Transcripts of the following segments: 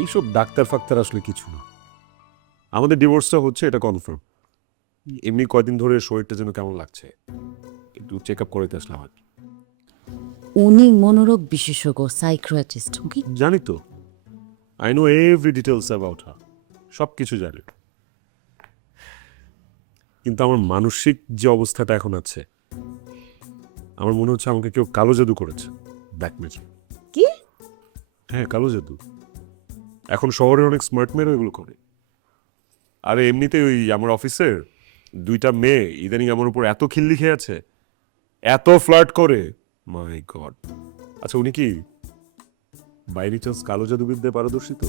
এইসব ডাক্তার ফাক্তার আসলে কিছু না। আমাদের ডিভোর্সটা হচ্ছে এটা কনফার্ম। এমনি কয়দিন ধরে শরীরটা যেন কেমন লাগছে, একটু চেক আপ করাইতে আসলাম আর কি। উনি মনোরোগ বিশেষজ্ঞ, সাইকিয়াট্রিস্ট। ওকে, জানি তো, I know every details about her, সব কিছু জানি। কিন্তু আমার মানসিক যে অবস্থাটা এখন আছে, আমার মনে হচ্ছে আমাকে কেউ কালো জাদু করেছে, ব্ল্যাক ম্যাজিক। কি? হ্যাঁ, কালো জাদু। এখন শহরের অনেক স্মার্ট মেয়েরা এগুলো করে। আরে এমনিতে ওই আমার অফিসের 2টা মেয়ে ইদানিং আমার উপর এত খিল্লি খেয়ে আছে, এত ফ্লার্ট করে, মাই গড। আচ্ছা, উনি কি বাইরে চান্স কালো জাদুবিদ্যায় পারদর্শী তো?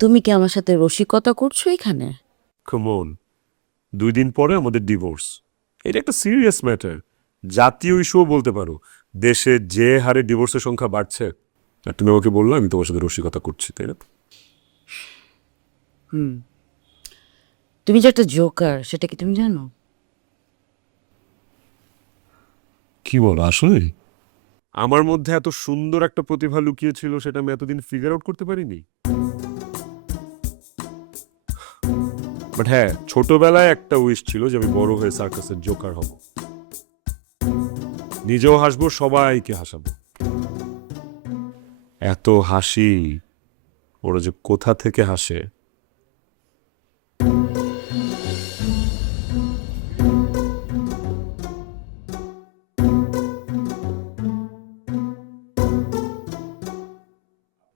তুমি কি আমার সাথে রসিকতা করছো এখানে? কমন, 2 দিন পরে আমাদের ডিভোর্স। এটা একটা সিরিয়াস ম্যাটার, জাতীয় ইস্যুও বলতে পারো। দেশে যে হারে ডিভোর্সের সংখ্যা বাড়ছে, আর তুমি আমাকে বললো আমি তোমার সাথে রসিকতা করছি, তাই না? তুমি যে একটা জোকার, সেটা কি তুমি জানো? কি বলো আসলে? আমার মধ্যে এত সুন্দর একটা প্রতিভা লুকিয়ে ছিল, সেটা আমি এতদিন ফিগার আউট করতে পারিনি। বাট হ্যাঁ, ছোটবেলায় একটা উইশ ছিল যে আমি বড় হয়ে সার্কাসের জোকার হব, নিজেও হাসবো, সবাইকে হাসাবো। এত হাসি, ওরা যে কোথা থেকে হাসে।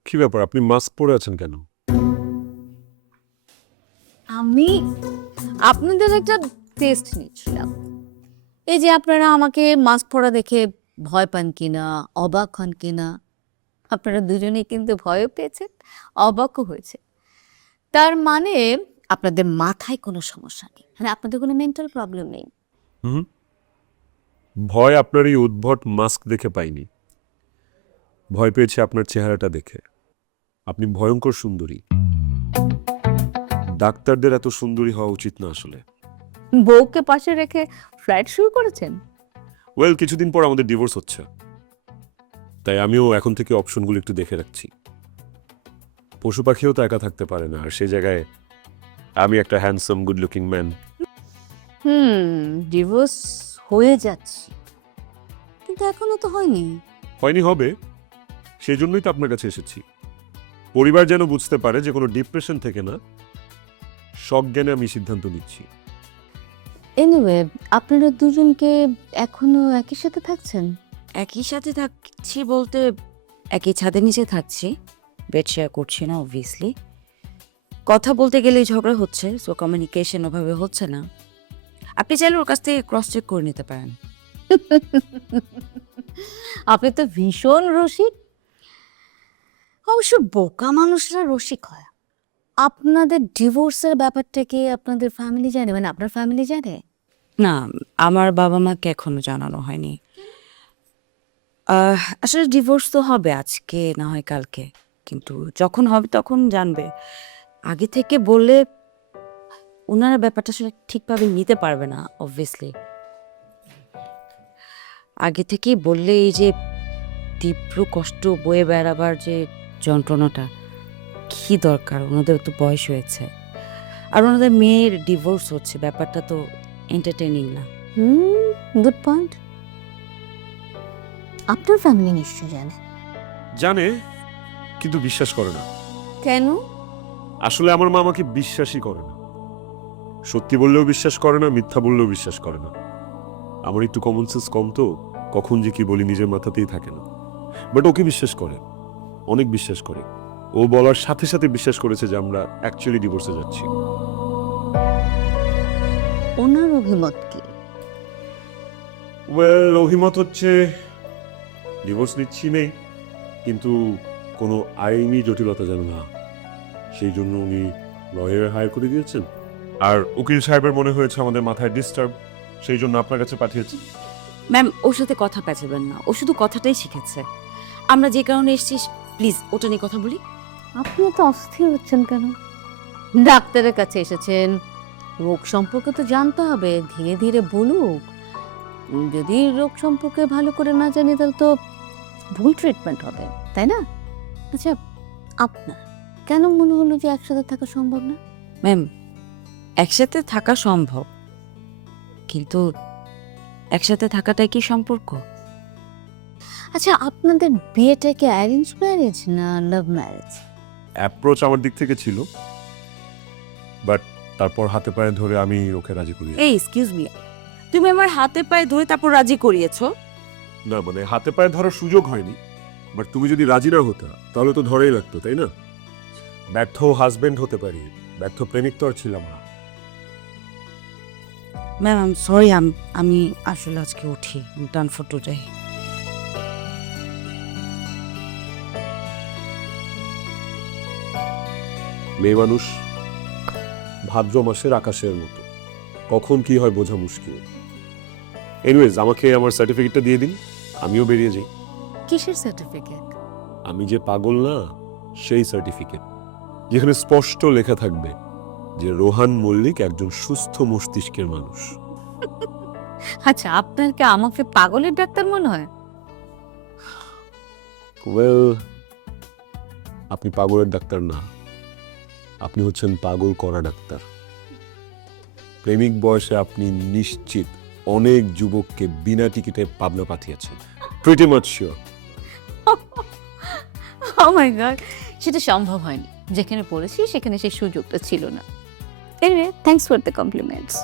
কি ব্যাপার, আপনি মাস্ক পরে আছেন কেন? আমি আপনাদের একটা টেস্ট নিচ্ছিলাম। এই যে আপনারা আমাকে মাস্ক পরা দেখে ভয় পান কিনা, অবাক হন কিনা। আপনারা দুজনেই কিন্তু ভয়ও পেয়েছেন, অবাকও হয়েছে। তার মানে আপনাদের মাথায় কোনো সমস্যা নেই, মানে আপনাদের কোনো মেন্টাল প্রবলেম নেই। হুম, ভয় আপনার এই উদ্ভট মাস্ক দেখে পাইনি, ভয় পেয়েছি আপনার চেহারাটা দেখে। আপনি ভয়ঙ্কর সুন্দরী। ডাক্তারদের এত সুন্দরী হওয়া উচিত না আসলে। বউকে পাশে রেখে ফ্লাইট শুরু করেছেন। ওয়েল, কিছুদিন পর আমাদের ডিভোর্স হচ্ছে, তাই আমিও এখন থেকে অপশনগুলো একটু দেখে রাখছি। পশু পাখিও তো একা থাকতে পারে না, আর সেই জায়গায় আমি একটা handsome good looking man. Divorce হয়ে যাচ্ছে, কিন্তু এখনো তো হয়নি। হয়নি, হবে, সেই জন্যই তো আপনার কাছে এসেছি। পরিবার যেন বুঝতে পারে যে কোনো ডিপ্রেশন থেকে না, সজ্ঞানে আমি সিদ্ধান্ত নিচ্ছি। এনিওয়ে, আপনারা দুজনকে এখনো একই সাথে থাকছেন? একই সাথে থাকছি বলতে একই ছাদের নিচে থাকছি, বেড শেয়ার করছি না অবভিয়াসলি। কথা বলতে গেলেই ঝগড়া হচ্ছে, সো কমিউনিকেশন ওভাবে হচ্ছে না। আপনি চাইলে ওর কাছ থেকে ক্রস চেক করে নিতে পারেন। আপনি তো ভীষণ রসিক। অবশ্য বোকা মানুষরা রসিক হয়। আপনাদের ডিভোর্সের ব্যাপারটা কি আপনাদের ফ্যামিলি জানে, মানে আপনার ফ্যামিলি জানে? না, আমার বাবা মাকে এখনো জানানো হয়নি। আসলে ডিভোর্স তো হবে আজকে না হয় কালকে, কিন্তু যখন হবে তখন জানবে। আগে থেকে বললে ওনারা ব্যাপারটা আসলে ঠিকভাবে নিতে পারবে না অবভিয়াসলি। আগে থেকেই বললে এই যে তীব্র কষ্ট বয়ে বেড়াবার যে যন্ত্রণাটা, কি দরকার? ওনাদের তো বয়স হয়েছে, আর ওনাদের মেয়ের ডিভোর্স হচ্ছে, ব্যাপারটা তো এন্টারটেইনিং না। Good point. আপনার ফ্যামিলি নিশ্চয় জানে। জানে, কিন্তু বিশ্বাস করে না। কেন? আসলে আমার মা আমাকে বিশ্বাসই করে না। সত্যি বললেও বিশ্বাস করে না, মিথ্যা বললেও বিশ্বাস করে না। আমার একটু কমন সেন্স কম তো, কখন যে কি বলি নিজের মাথাতেই থাকে না। বাট ওকে বিশ্বাস করে, অনেক বিশ্বাস করে। ও বলার সাথে সাথে বিশ্বাস করেছে যে আমরা অ্যাকচুয়ালি ডিভোর্সে যাচ্ছি। ওনার অভিমত কি? ওয়েল, অভিমত হচ্ছে ডিভোর্স নিচ্ছি নেই, কিন্তু কোনো আইনি জটিলতা যেন না, সেই জন্য উনি লয়ার হায়ার করে দিয়েছেন। আর উকিল সাহেবের মনে হয়েছে আমাদের মাথায় ডিস্টার্ব, সেই জন্য আপনার কাছে পাঠিয়েছি। ম্যাম, ওর সাথে কথা পেঁচাবেন না, ও শুধু কথাটাই শিখেছে। আমরা যে কারণে এসেছি, প্লিজ ওটা নিয়ে কথা বলি। আপনি এত অস্থির হচ্ছেন কেন? ডাক্তারের কাছে এসেছেন, রোগ সম্পর্কে তো জানতে হবে, ধীরে ধীরে বলুক। যদি রোগ সম্পর্কে ভালো করে না জানি তাহলে তো ভুল ট্রিটমেন্ট হবে, তাই না? আচ্ছা, আপনার কেন মনে হলো যে একসাথে থাকা সম্ভব না? ম্যাম, একসাথে থাকা সম্ভব, কিন্তু একসাথে থাকাটাই কি সম্পর্ক? আচ্ছা, আপনাদের বিয়েটা কি অ্যারেঞ্জ ম্যারেজ না লাভ ম্যারেজ? অ্যাপ্রোচ আমার দিক থেকে ছিল, বাট তারপর হাতে পায়ে ধরে আমি ওকে রাজি করি। এই এক্সকিউজ মি, তুমি আমার হাতে পায়ে ধরে তারপর রাজি করিয়েছো? না মানে হাতে পায়ে ধরার সুযোগ হয়নি, বাট তুমি যদি রাজি না হতা তাহলে তো ধরেই লাগতো, তাই না? ব্যর্থ হাজবেন্ড হতে পারি, ব্যর্থ প্রেমিক তো আর ছিলাম না। ম্যাম আই এম সরি, আমি আসলে আজকে উঠি, ডান ফর টুডে। মেয়ে মানুষ ভাদ্র মাসের আকাশের মতো, কখন কি হয় বোঝা মুশকিল। এনিওয়েজ, আমাকে আমার সার্টিফিকেটটা দিয়ে দিন, আমিও বেরিয়ে যাই। কিসের সার্টিফিকেট? আমি যে পাগল না, সেই সার্টিফিকেট, যেখানে স্পষ্ট লেখা থাকবে যে রোহান মল্লিক একজন সুস্থ মস্তিষ্কের মানুষ। আচ্ছা, আপনার কি আমাকে পাগলের ডাক্তার মনে হয়? ওয়েল, আপনি পাগলের ডাক্তার না, আপনি হচ্ছেন পাগল করা ডাক্তার। প্রেমিক বয়সে আপনি নিশ্চিত অনেক যুবককে বিনা টিকিটে পাবনা পাঠিয়েছেন। Pretty much sure. Oh my god, সেটা সম্ভব হয়নি। যেখানে পড়েছি সেখানে সেই সুযোগটা ছিল না। Anyway, thanks for the compliments.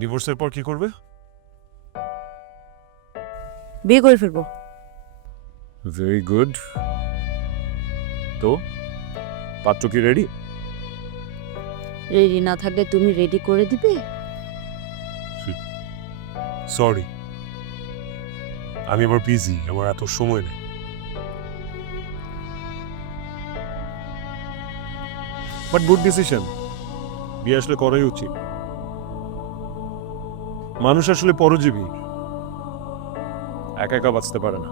ডিভোর্সের পর কি করবে? বিয়ে করে ফেলবো। Very good. তো পাত্র কি রেডি? রেডি না থাকলে তুমি রেডি করে দিবে? সরি, আমি আবার বিজি, আমার এত সময় নেই। বাট গুড ডিসিশন, বিয়ে আসলে করাই উচিত। মানুষ আসলে পরজীবী, একা একা বাঁচতে পারে না।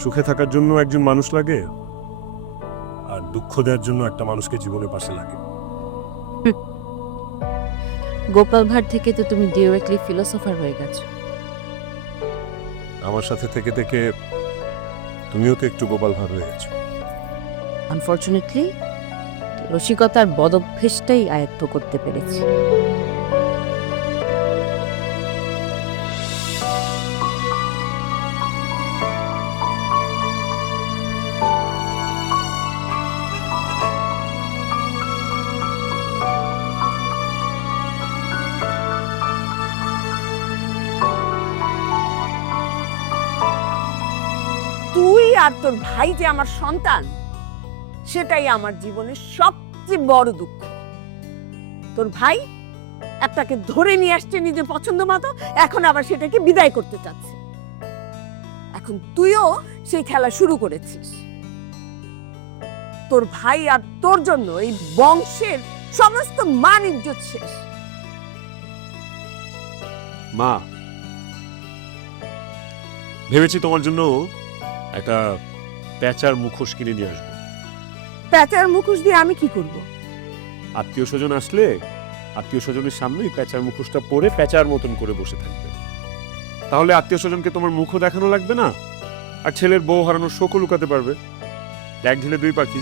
সুখে থাকার জন্য একজন মানুষ লাগে, আর দুঃখ দেওয়ার জন্য একটা মানুষকে জীবনের পাশে লাগে। গোপাল ভাঁড় থেকে তো তুমি ডিরেক্টলি ফিলোসোফার হয়ে গেছো। আমার সাথে থেকে থেকে তুমিও তো একটু গোপাল ভাঁড় হয়ে গেছো। আনফর্চুনেটলি রসিকতার বদভ্যেসটাই আয়ত্ত করতে পেরেছি। তুই আর তোর ভাই যে আমার সন্তান, সেটাই আমার জীবনের সবচেয়ে বড় দুঃখ। তোর ভাই একটাকে ধরে নিয়ে আসছে নিজের পছন্দ মতো, এখন আবার সেটাকে বিদায় করতে চাচ্ছে। এখন তুইও সেই খেলা শুরু করেছিস। তোর ভাই আর তোর জন্য এই বংশের সমস্ত মান ইজ্জত শেষ। মা, ভেবেছি তোমার জন্য একটা প্যাঁচার মুখোশ কিনে নিয়ে আসবো। প্যাঁচার মুখোশ দিয়ে আমি কি করব? আত্মীয় স্বজন আসলে আত্মীয় স্বজনের সামনেই প্যাঁচার মুখোশটা পরে প্যাঁচার মতন করে বসে থাকবে। তাহলে আত্মীয় স্বজনকে তোমার মুখও দেখানো লাগবে না, আর ছেলের বউ হারানোর শোকও লুকাতে পারবে। এক ঢিলে দুই পাখি।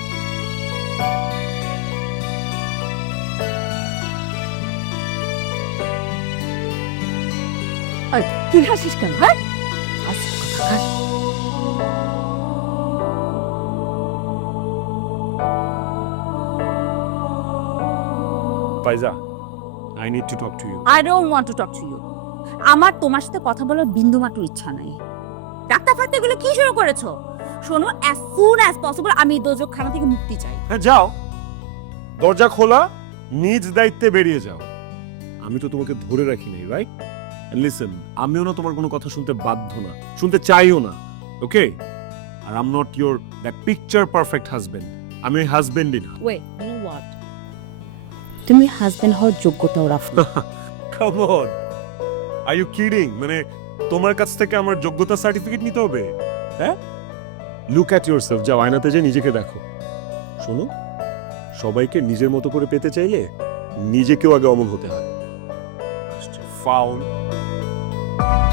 আর তুই হাসিস কেন? হ্যাঁ, পাইজা, I need to talk to you. I don't want to talk to you. আমার তোমার সাথে কথা বলার বিন্দুমাত্র ইচ্ছা নাই। ডাক্তার ফাক্তার গুলো কি শুরু করেছো? শোনো, অ্যাজ সুন অ্যাজ পসিবল আমি দোজকখানা থেকে মুক্তি চাই। হ্যাঁ, যাও, দরজা খোলা, নিজ দায়িত্বে বেরিয়ে যাও। আমি তো তোমাকে ধরে রাখি নাই, রাইট? লিসেন, আমিও না তোমার কোনো কথা শুনতে বাধ্য না, শুনতে চাইও না, ওকে? আর I am not your that picture perfect husband. আমি ওই হাজবেন্ডই না। ওয়েট, ইউ নো হোয়াট, তুমি হাজবেন্ড হওয়ার যোগ্যতাও রাখো না। Come on, are you kidding? মানে তোমার কাছ থেকে আমার যোগ্যতা সার্টিফিকেট নিতে হবে? হ্যাঁ, লুক অ্যাট ইয়োরসেলফ, যাও আয়নাতে যে নিজেকে দেখো। শোনো, সবাইকে নিজের মতো করে পেতে চাইলে নিজেকেও আগে অমন হতে হয়। ফাউল। না